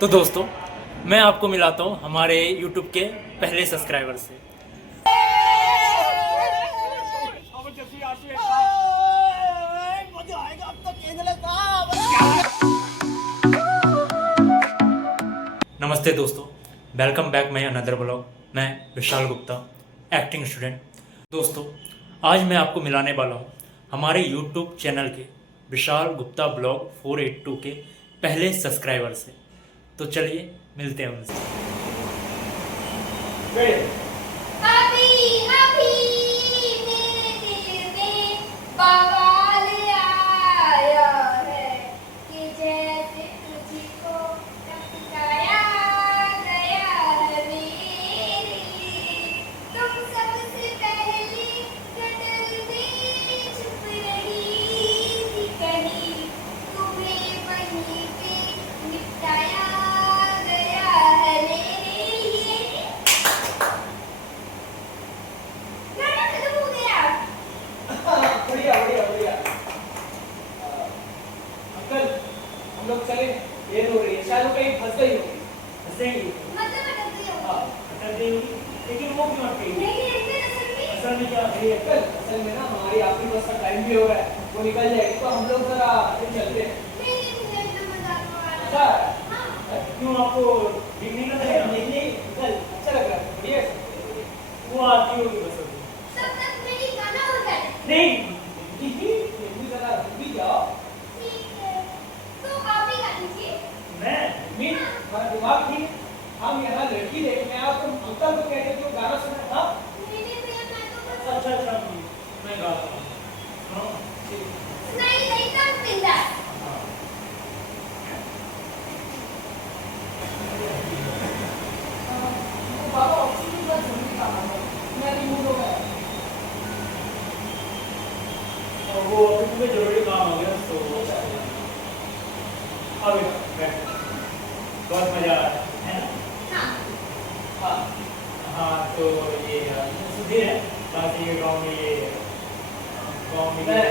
तो दोस्तों, मैं आपको मिलाता हूँ हमारे YouTube के पहले सब्सक्राइबर से। नमस्ते दोस्तों, welcome back my another blog. मैं विशाल गुप्ता, एक्टिंग स्टूडेंट। दोस्तों, आज मैं आपको मिलाने वाला हूँ हमारे YouTube चैनल के विशाल गुप्ता ब्लॉग 482 के पहले सब्सक्राइबर से। तो चलिए मिलते हैं उनसे। अभी अभी मेरे दिल में बवाल आया है कि जैसे तुझको टपकाया गया है मेरे। तुम सबसे पहले गटर में छुप रही थी कहीं, तुम्हें वहीं पे निपटाया गया है मेरे। गाना खत्म हो गया। बढ़िया बढ़िया बढ़िया। अंकल, हम लोग चले, देर हो रही है, शायद वो कहीं फंस गई होगी। हंसेंगी? मतलब अटक गई होगी। हाँ, अटक गई होगी, लेकिन वो क्यों अटकेगी? नहीं ऐसे असल में असल में क्या अरे अंकल, असल में ना हमारी आखिरी बस का टाइम भी हो रहा है, वो निकल जाएगी, तो हम लोग जरा आगे चलते हैं। नहीं मुझे एकदम मजाक आ अच्छा रहा है? है। हाँ क्यों, आपको ठीक नहीं लग रहा? नहीं नहीं अंकल, अच्छा लग रहा है, बढ़िया है। वो आती होगी बस अभी। तब तक मेरी गाना हो जाए। नहीं, भी जरा रुक भी जाओ। ठीक है, तो आप ही गा दीजिए। मैं मी हमारा दिमाग ठीक है, हम यहाँ लड़की देख, मैं आपको अंकल को कहते थे गाना सुना था। नहीं नहीं भैया मैं तो बस अच्छा अच्छा मैं गाता हूँ। हाँ, नहीं नहीं तब बिंदास। हाँ। बाबा ऑक्सीजन की बात जरूरी काम है, मैं अभी मूड हो गया। और वो अभी में जरूरी काम हो गया तो अभी बैठ, बहुत मजा आ रहा है ना? हाँ हाँ हाँ, तो ये सुधीर है, बाकी ये गाँव में मैं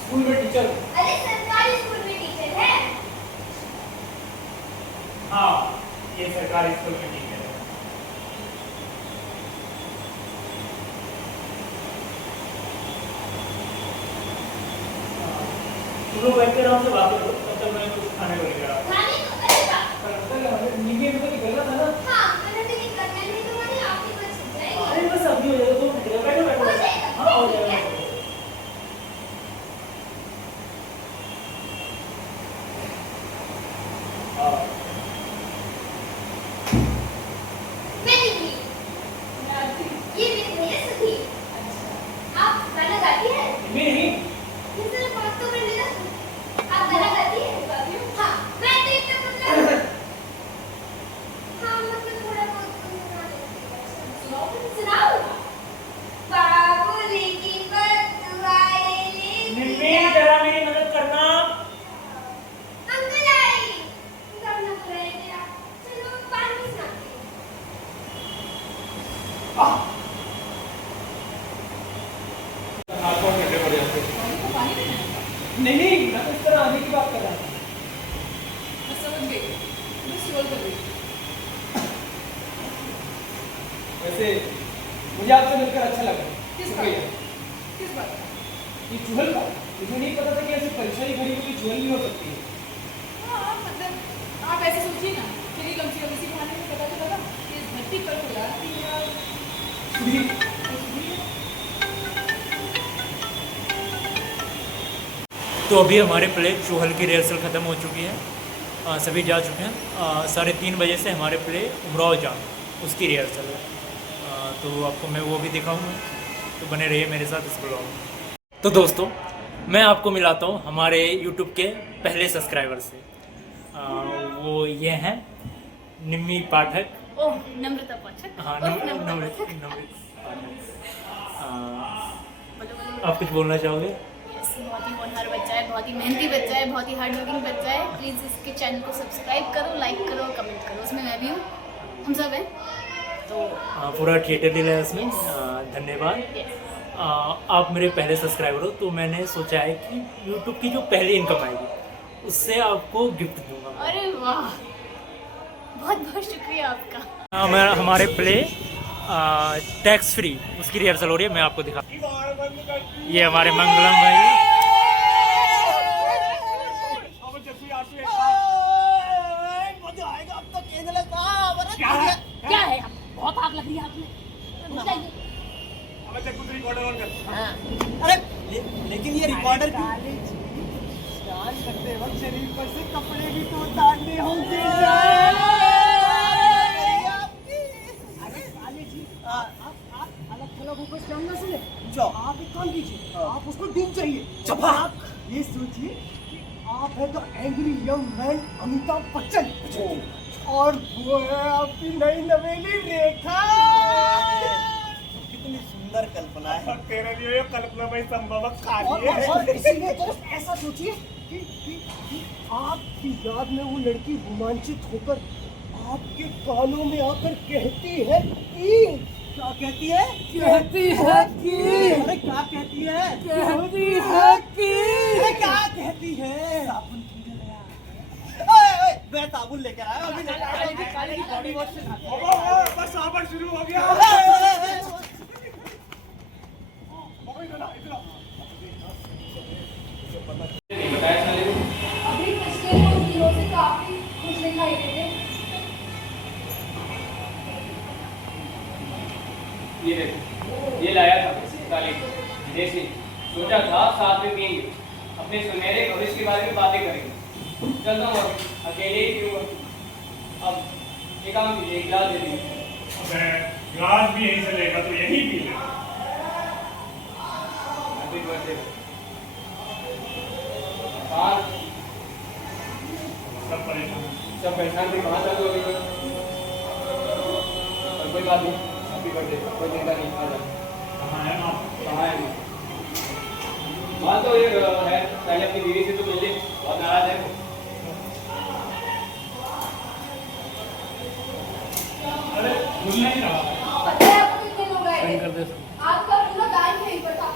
स्कूल में टीचर हूँ। अरे सरकारी स्कूल में टीचर है। हाँ, ये सरकारी स्कूल में टीचर है। तुम लोग बैठ के आराम से बातें करो, तब तक मैं कुछ खाने को लेकर आता हूँ। गाने तो करेगा। पर अंकल हमें नीचे में तो निकलना था ना। हाँ मैंने भी नहीं करना है, नहीं तो मैंने आपकी बात सुन जाएगी। अरे बस अभी हो जाएगा, 2 मिनट का, बैठो बैठो हो जाएगा, हाँ हो ठीक जाएगा। है। हाँ, मैं निकली। ये मेरे भैया सुधी। आप गाना गाती हैं? नहीं ये सिर्फ बात तो करने का। आप गाना गाती हैं? हाँ मैं तो इतना मतलब हाँ मतलब थोड़ा बहुत सुना लेती हूँ। सुनाओ। बाबुल की बदुआएं निम्मी लेती जरा मेरी मदद करना। अंकल आई। गाना बुलाया गया। चलो पानी सुनाती हूँ। आपको कैसे पड़ जाते? नहीं नहीं, मैं तो इस तरह आने की बात कर रहा था। वैसे मुझे आपसे मिलकर अच्छा लगा। शुक्रिया। ये चुहल का मुझे नहीं पता था कि ऐसी परेशानी घड़ी हुई चुहल भी हो सकती है। आप ऐसे सोचिए ना, चलिए कम से कम इसी बहाने में पता चला ना कि इस धरती पर खुदा सुधीर, तो अभी हमारे प्ले चूहल की रिहर्सल ख़त्म हो चुकी है। सभी जा चुके हैं। 3:30 बजे से हमारे प्ले उमराव जान उसकी रिहर्सल है। तो आपको मैं वो भी दिखाऊंगा, तो बने रहिए मेरे साथ इस ब्लॉग में। तो दोस्तों, मैं आपको मिलाता हूँ हमारे YouTube के पहले सब्सक्राइबर से। वो ये हैं निम्मी पाठक। ओह नम्रता पाठक। हाँ, ओह, नम्रता नम्रता पाठक। पाठक। बोलो, बोलो। आप कुछ बोलना चाहोगे? यस, बहुत ही होनहार बच्चा है, बहुत ही मेहनती बच्चा है, बहुत ही हार्ड वर्किंग बच्चा है। प्लीज़ इसके चैनल को सब्सक्राइब करो, लाइक करो, कमेंट करो। उसमें मैं भी हूँ, हम सब हैं। तो पूरा थिएटर दिल है उसमें। धन्यवाद। यस, आप मेरे पहले सब्सक्राइबर हो, तो मैंने सोचा है कि YouTube की जो पहली इनकम आएगी उससे आपको गिफ्ट दूंगा। अरे वाह, शुक्रिया आपका। हमारे प्ले टैक्स फ्री उसकी रिहर्सल हो रही है, मैं आपको दिखा। ये हमारे मंगलम भाई। क्या है बहुत आग लग रही है आपने। अरे लेकिन ये रिकॉर्डर डांस करते वक्त शरीर पर से कपड़े भी तो उतारने होंगे। अरे साले जी आप अलग थलग होकर काम ना सुने। आप एक काम कीजिए, आप उसको डूब जाइए। आप ये सोचिए आप है तो angry young man Amitabh Bachchan और वो है आपकी नई नवेली रेखा। कितनी सुंदर कल्पना है। तेरे लिए ये कल्पना भाई संभव कार्य है। इसीलिए तो ऐसा सोचिए कि आपकी याद में वो लड़की रोमांचित होकर आपके कानों में आकर कहती है कि क्या कहती है? कहती है कि अरे क्या कहती है? कहती है कि अरे क्या कहती है? साबुन खरीदने गया। ओए मैं साबुन लेकर आया अभी काले की बॉडी वॉश से बस साबुन शुरू हो गया। अभी पिछले कुछ दिनों से काफी खुश दिखाई देते। ये देखो ये लाया था काली विदेशी। सोचा था साथ में पिएंगे, अपने सुनहरे भविष्य के बारे में बातें करेंगे। चलता हूँ अकेले ही पीऊंगा। अब एक काम कीजिए, एक गिलास दे दीजिए। गिलास भी यहीं से लेगा तो यहीं पी ले। Happy birthday. कहाँ सब परेशान थे, कहाँ चालू अभी तक? और कोई बात नहीं, हैप्पी बर्थडे, कोई चिंता नहीं। आ जाओ। कहाँ है माँ? कहाँ है माँ? माँ तो ये है, पहले अपनी बीवी से तो मिल ली, बहुत नाराज है। अरे भूल नहीं रहा। पता है आपको कितने लोग आए थे? आपका पूरा बैंक यहीं पर था।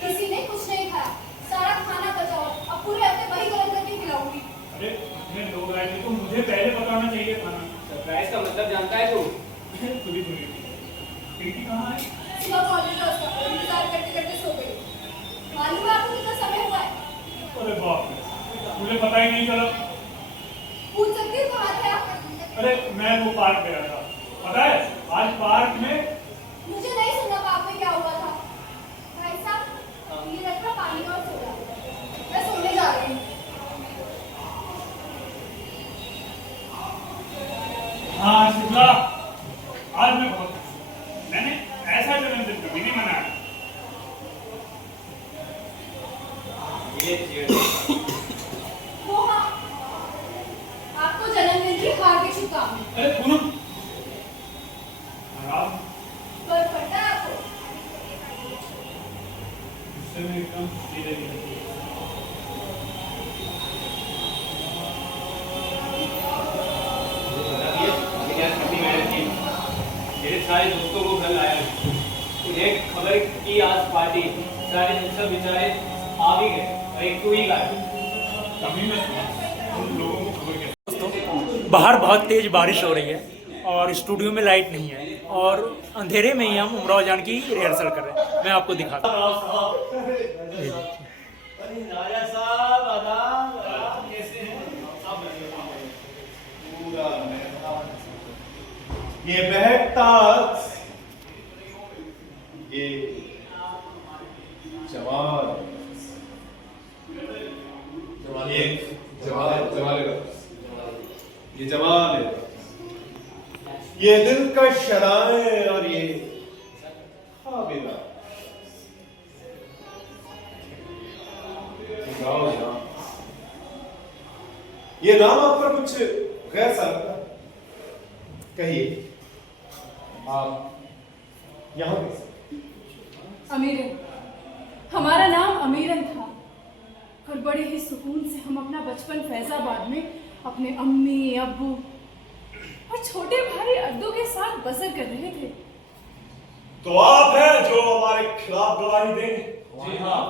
किसी ने कुछ नहीं खाया, सारा खाना बचा हुआ। अब पूरे हफ्ते वही गरम करके खिलाऊंगी। अरे इतने लोग आए थे तो मुझे पहले बताना चाहिए था ना। सरप्राइज का मतलब जानता है तू? खुली खिड़की कहाँ है? सुबह कॉलेज था उसका, इंतजार करते करते सो गई। मालूम है आपको कितना समय हुआ है? अरे बाप रे, मुझे पता ही नहीं चला। पूछ सकती हूँ कहाँ थे आप? अरे मैं वो पार्क गया था, पता है आज पार्क में। मुझे नहीं सुनना पार्क में क्या हुआ था। भाई साहब ये रखा पानी और सोडा, मैं सोने जा रही हूँ। हाँ शुक्ला, आज मैं बहुत खुश हूँ। मैंने ऐसा जन्मदिन कभी नहीं मनाया। वो हाँ, आपको जन्मदिन की हार्दिक शुभकामनाएं। अरे पूनम, आराम। पर पता है आपको इससे मैं एकदम सीधे नहीं। मेरे सारे दोस्तों को घर लाया, उन्हें खबर की आज पार्टी, सारे सब बेचारे आ भी गए और एक तू ही गाया। कभी मैं सुना उन लोगों को खबर कैसे। दोस्तों बाहर बहुत तेज बारिश हो रही है और स्टूडियो में लाइट नहीं है और अंधेरे में ही हम उमराव जान की रिहर्सल कर रहे हैं। मैं आपको दिखाता हूँ। ये बहता ये जवान ये जवान है, ये दिल का शराए और ये खाबिला। ये नाम आप पर कुछ गैर सा लगता है, कहिए आप यहाँ कैसे? अमीरन, हमारा नाम अमीरन था और बड़े ही सुकून से हम अपना बचपन फैजाबाद में अपने अम्मी अब्बू और छोटे भाई अद्दू के साथ बसर कर रहे थे। तो आप हैं जो हमारे खिलाफ गवाही देंगे? जी हाँ।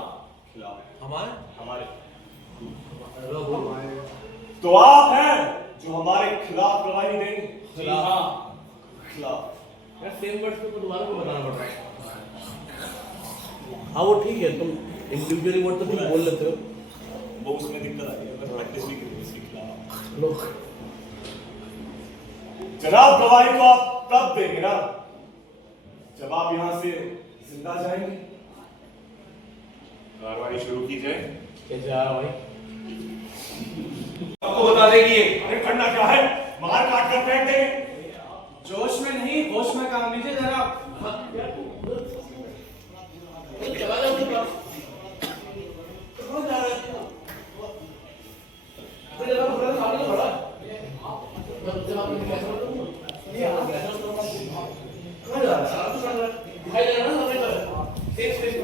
खिलाफ हमारे तो आप हैं जो हमारे खिलाफ गवाही देंगे? जी हाँ। खिलाफ। यार सेम वर्ड्स को दोबारा को बताना पड़ रहा है। हाँ वो ठीक है, तुम इंडिविजुअली वर्ड तो तुम बोल लेते हो। वो उसमें दिक्कत आ रही है, मैं प्रैक्टिस भी करूँ इसके खिलाफ। लो जनाब गवाही तो आप तब देंगे ना जब आप यहाँ से जिंदा जाएंगे। कार्रवाई शुरू की जाए। कैसे आया भाई? आपको बता देगी ये। अरे करना क्या है, मार काट कर फेंक देंगे। जोश में नहीं होश में काम लीजिए जनाब। चला जाओ उसके पास। कहाँ जा रहे हो? अरे जरा थोड़ा सा आगे बढ़ा। जनाब ने कैसे बोला? ये आ गया। कहाँ जा रहा है? सारा तो कर रहा है। दिखाई दे रहा है ना सामने पर। सेफ स्पेस में।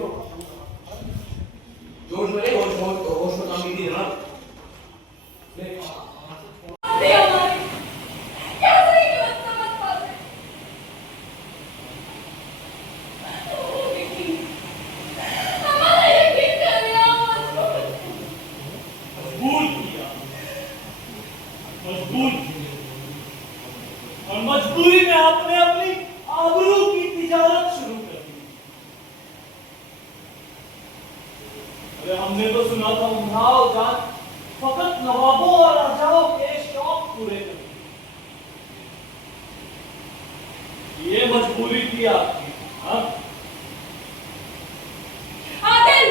जोश में नहीं, होश में काम कीजिए जनाब। मजबूर और मजबूरी में आपने अपनी आबरू की तिजारत शुरू कर दी। अरे हमने तो सुना था उमराव जान फकत नवाबों और राजाओं के शौक पूरे करती। ये मजबूरी थी आपकी। हाँ आदिल,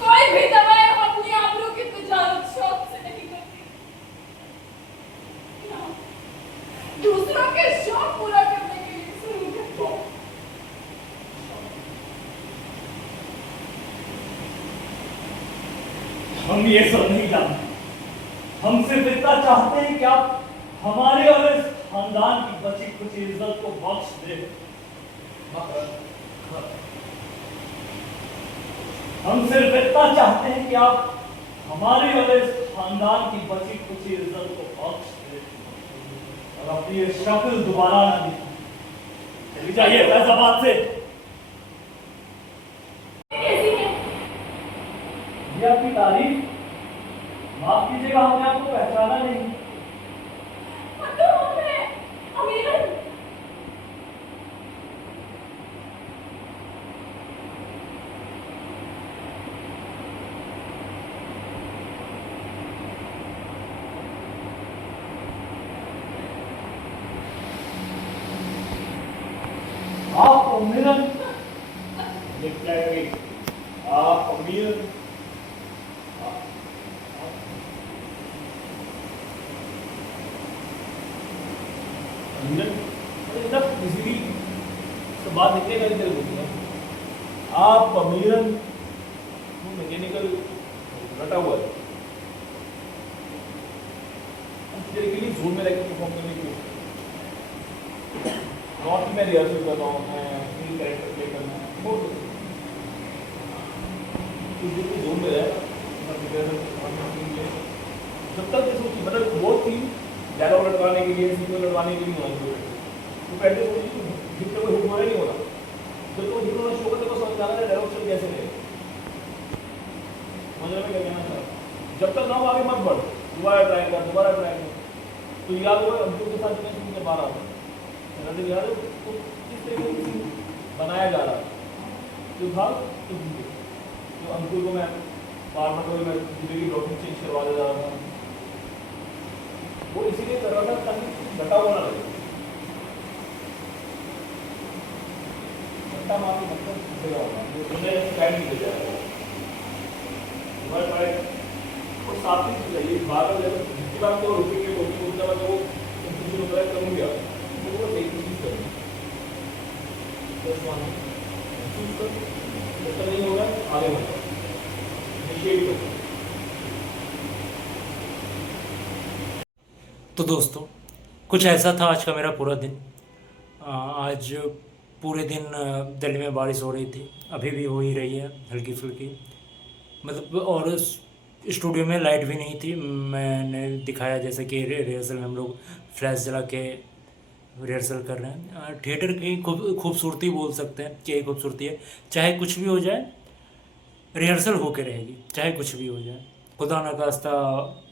कोई भी दवाई अपनी आबरू की तिजारत शौक से नहीं करती। ना, दूसरों के शौक पूरा करने के लिए शुरू करती है। हम ये सब नहीं जानते। हम सिर्फ इतना चाहते हैं कि आप हमारे और इस खानदान की बची खुची इज्जत को बख्श दे। हम सिर्फ इतना चाहते हैं कि आप हमारे और इस खानदान की बची खुची इज्जत को बख्श दे और अपनी ये शक्ल दोबारा ना दिखाएं। चली जाइए फैजाबाद से। कैसी है? ये आपकी तारीफ। माफ कीजिएगा, हमने आपको पहचाना नहीं। तो मैं अमीरन। आप अमीरन? ये क्या है? आप अमीर? जब किसी भी तो बात निकलेगा इधर बोलूँगा आप अमीरन वो मैकेनिकल रटा हुआ है। के लिए जूम में रहकर परफॉर्म करने की नॉट में रिहर्सल कर रहा हूँ, मैं फील कैरेक्टर प्ले करना है बहुत जूम में रहे जब तक इसको मतलब वो थी डायलॉग लटवाने के लिए सीक्वेंस लटवाने के लिए तो पहले हिट को हिट होना नहीं होना। जब तो हिट होना शो करते तो समझ आना डायलॉग चल कैसे है। समझ में क्या कहना था? जब तक ना आगे मत बढ़, दोबारा ट्राई कर। तो याद होगा अंकुर के साथ मैं के बाहर आता है याद है तो किस तरीके से बनाया जा रहा जो था तो अंकुर को मैं बार बार मैं पूरे की डॉक्टर चेंज करवा दे रहा था। वो इसीलिए कर रहा था ताकि घटा होना लगे। घटा मार के मतलब सीखेगा होगा टाइम नहीं दे जाएगा। और साथ ही चाहिए बार बार जितनी बार को रुकेंगे उतना बार वो कंफ्यूजन होता है कम गया तो वो एक चीज करें नहीं होगा आगे बढ़ा इनिशिएट करो। तो दोस्तों कुछ ऐसा था आज का मेरा पूरा दिन। आज पूरे दिन दिल्ली में बारिश हो रही थी, अभी भी हो ही रही है हल्की फुल्की मतलब। और स्टूडियो में लाइट भी नहीं थी। मैंने दिखाया जैसे कि रिहर्सल में हम लोग फ्लैश जला के रिहर्सल कर रहे हैं। थिएटर की खूबसूरती बोल सकते हैं कि यही खूबसूरती है। चाहे कुछ भी हो जाए रिहर्सल होके रहेगी, चाहे कुछ भी हो जाए। खुदा न खास्ता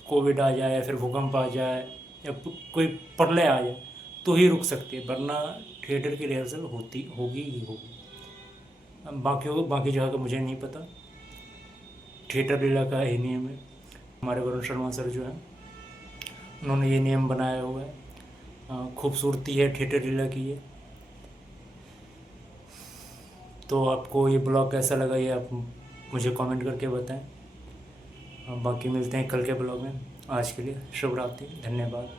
कोविड आ जाए या फिर भूकंप आ जाए या कोई प्रलय आ जाए तो ही रुक सकती है, वरना थिएटर की रिहर्सल होगी ही होगी। बाकी जगह का मुझे नहीं पता, थिएटर लीला का यही नियम है। हमारे वरुण शर्मा सर जो हैं उन्होंने ये नियम बनाया हुआ है। खूबसूरती है थिएटर लीला की ये। तो आपको ये ब्लॉग कैसा लगा ये आप मुझे कमेंट करके बताएं। बाकी मिलते हैं कल के ब्लॉग में। आज के लिए शुभ रात्रि, धन्यवाद।